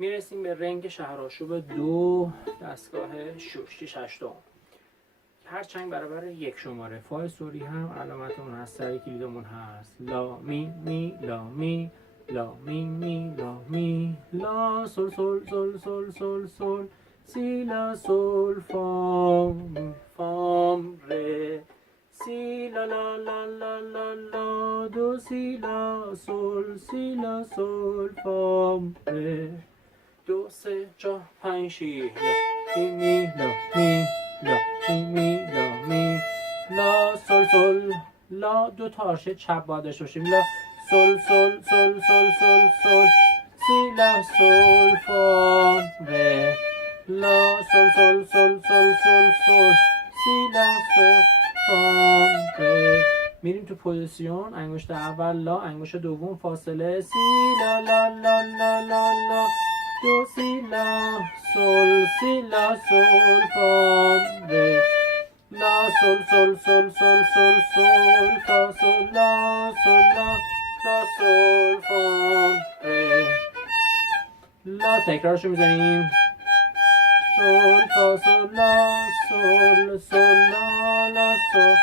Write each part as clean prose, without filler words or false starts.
میرسیم به رنگ شهرآشوب 2 دستگاه 6/8. هر چنگ برابر یک شماره. فای سوری هم علامتمون هست، سر کلیدمون هست. لا می می لا می لا می می لا می لا سل سل سل سل سل سل سی لا سل فام فام ره سی لا لا لا لا لا لا دو سی لا سل فام ره 2 3 4 5 6 لا می می لا می لا می می لا می لا سل سل لا. 2 تا آرشه چپ باید داشته باشیم. لا سل سل سل سل سل سل سی لا سل فا ره لا سل سل سل سل سل سل سی لا سل فا ره. میریم تو پوزیسیون. انگشت اول لا، انگشت دوم فاصله سی لا لا لا لا لا لا دو سی لا سل فا ره لا سل سل سل سل سل سل فا سل لا سل فا ره لا. تکرارشو میزنیم. سل فا سل لا سل لا سل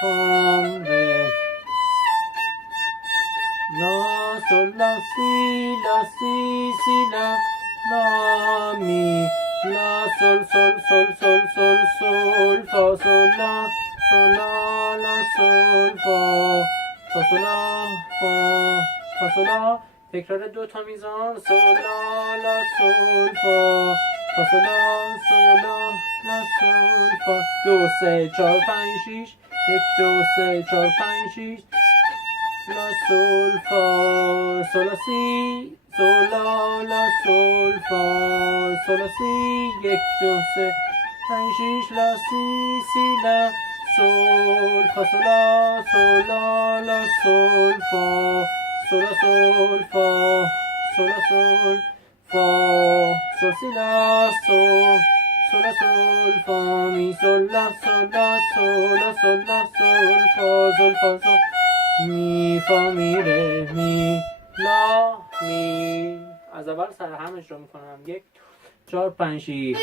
فا ره لا سل لا سی لا لا می لا سل سل سل سل سل سل فا سل لا سل فا سل لا فا سل لا. تکرار 2 تا میزان. سل لا سل فا سل لا سل فا 2 3 4 5 6 1 2 3 4 5 6 لا سل فا سل لا سی سل لا سل فا سل لا سی 1 2 3 5 6 لا سی لا سل فا سل لا سل فا سل فا سل سی لا سل فا می سل لا سل فا می فا می ره می لا می. از اول سر هم اجرا میکنم. 1 4 5 6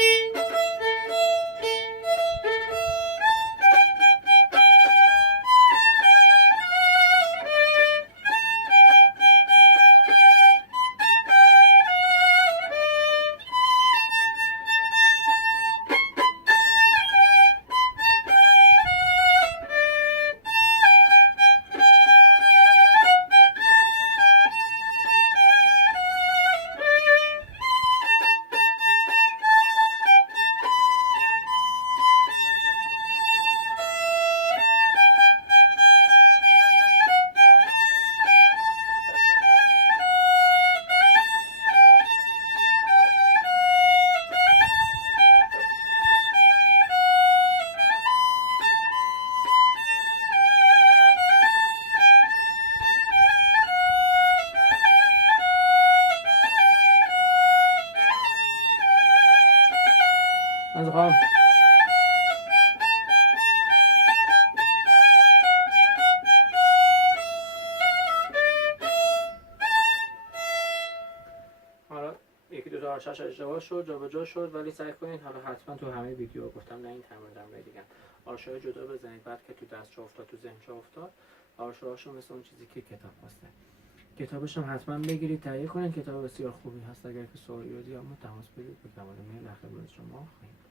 آرشش اشتباه شد، جابجا شد، ولی سعی کنید حالا حتما تو همه ویدیو گفتم نه این تمرین دیگه آرشای جدا بزنید. بعد که تو دست چه افتاد تو ذهن چه افتاد آرشاشو مثل اون چیزی که کتاب واسه کتابش هم حتما بگیرید تهیه کنید. کتاب بسیار خوبی هست. اگر که سوالی یا تماس بگیرید به کمال میل در خدمت شما خواهیم.